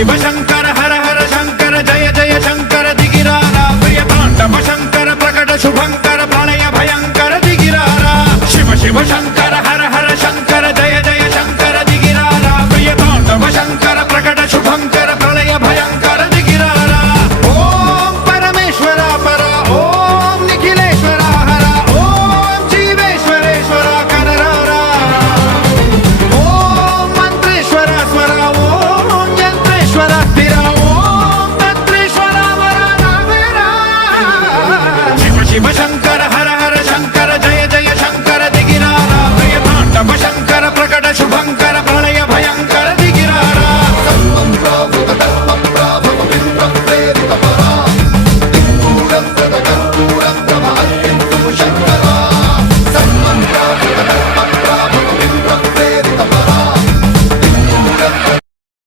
शिव शंकर हर हर शंकर जय जय शंकर दिगिरारा प्रिय तांडव शंकर प्रकट शुभंकर प्रलय भयंकर दिगिरारा शिव शिव शंकर